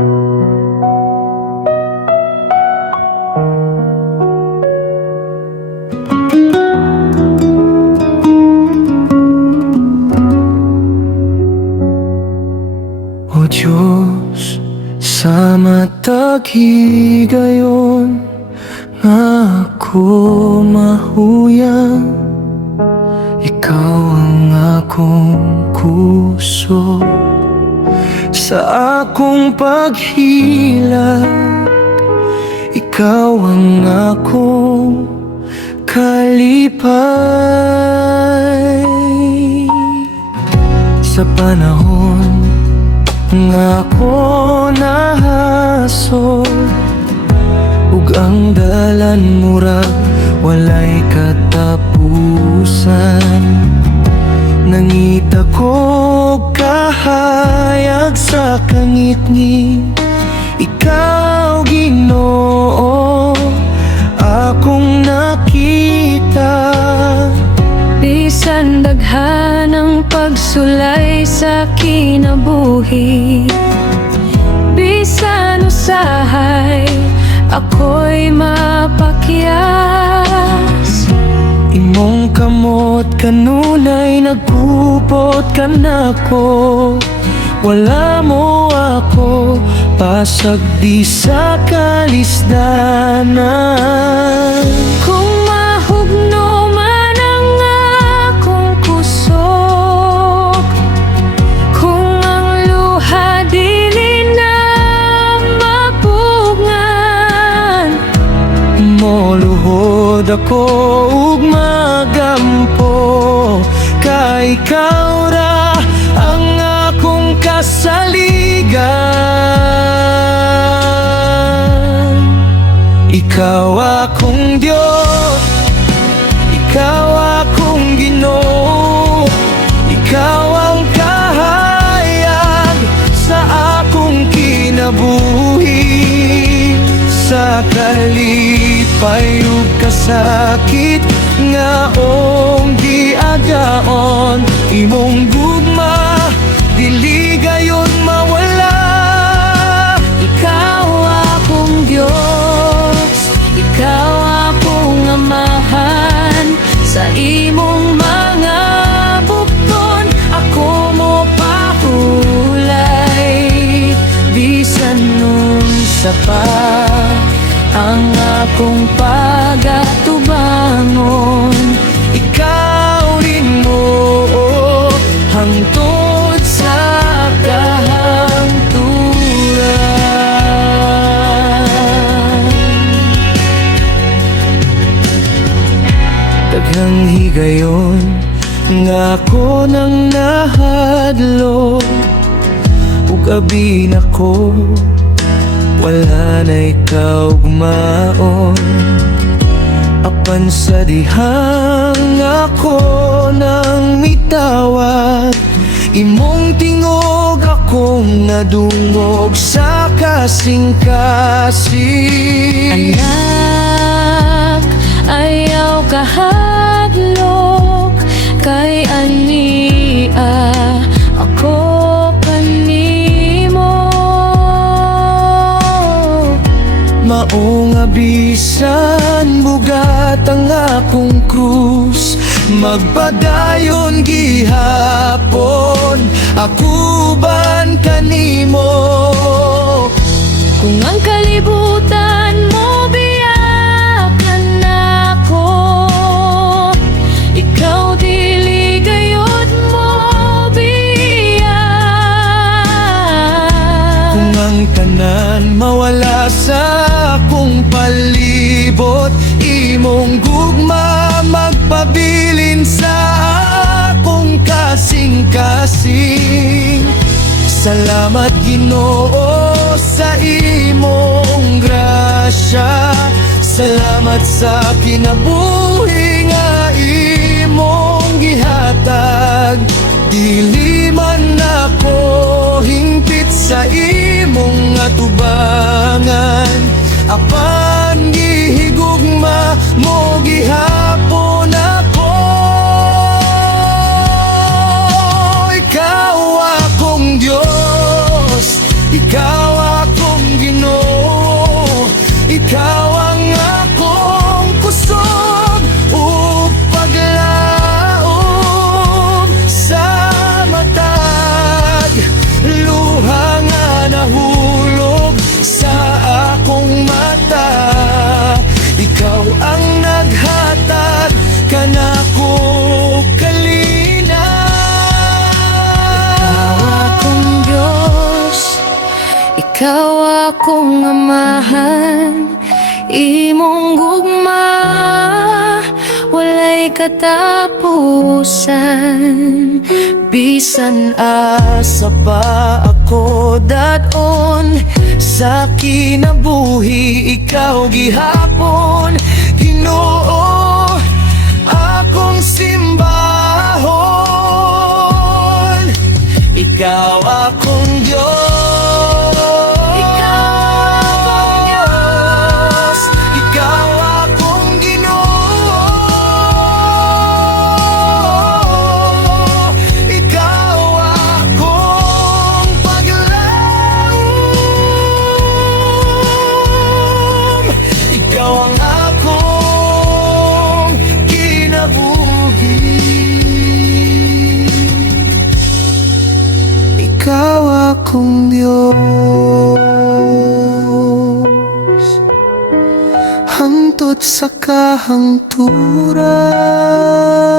O Diyos, sa matag higayon nga ako mahuyang, Ikaw ang akong kuso sa akong paghilang. Ikaw ang akong kalipay. Sa panahon nga ako nahasol, ug ang dalan murag walay katapusan, nangita ko kahayag sa kangitngit. Ikaw, Ginoo, akong nakita. Bisan daghan ang pagsulay sa kinabuhi, bisan usahay ako'y mapakyas. Imong kamot kanunay nagkupot ka nako, wala mo ako pasag di sa kalisdanan. Kung mahugno man ang akong kusog, kung ang luha dili na mapugngan, Moluhod ako ug magampo, kay ikaw ra ang akong kasaligan. Ikaw akong Diyos, ikaw akong Ginoo, ikaw ang kahayag sa akong kinabuhi. Sa kalipay ug kasakit nga ong giagaon, imong gugma dili gayon mawala. ikaw akong Diyos, ikaw akong amahan. Sa imong mga bukton ako mo pahulay, bisan nun sa ang akong pagatubangon. Ikaw rin mo hangtod sa kahangturan. Daghang higayon nga ako nang nahadlok, ug abi nako wala na ikaw gumaon. Apan sa dihang ako nang mitawat, imong tingog akong nadungog sa kasing-kasing. Anak, ayaw kahadlok, kay ania ako kanimo. Maong abisan bugat ang akong krus, magpadayon gihapon ako ban kanimo. Kung ang kalibutan mo biyakan ako, ikaw dili gayud mo biyak. Kung ang tanan mawala sa akong palibot, imong gugma magpabilin sa akong kasing-kasing. Salamat Ginoo sa imong grasya, salamat sa kinabuhi nga imong gihatag. Dili man ako hingpit sa imong atubangan, apan gihigugma mo gihapon ako. Ikaw akong Diyos, ikaw akong akong amahan, imong gugma walay katapusan. Bisan asa pa ako daton, sa kinabuhi ikaw gihapon. Ginoo, akong simbahon, ikaw akong Diyos. Ikaw akong Ginoo. Ikaw akong paglaom. Ikaw ang akong kinabuhi. Ikaw akong Diyos, hangtod sa kahangturan.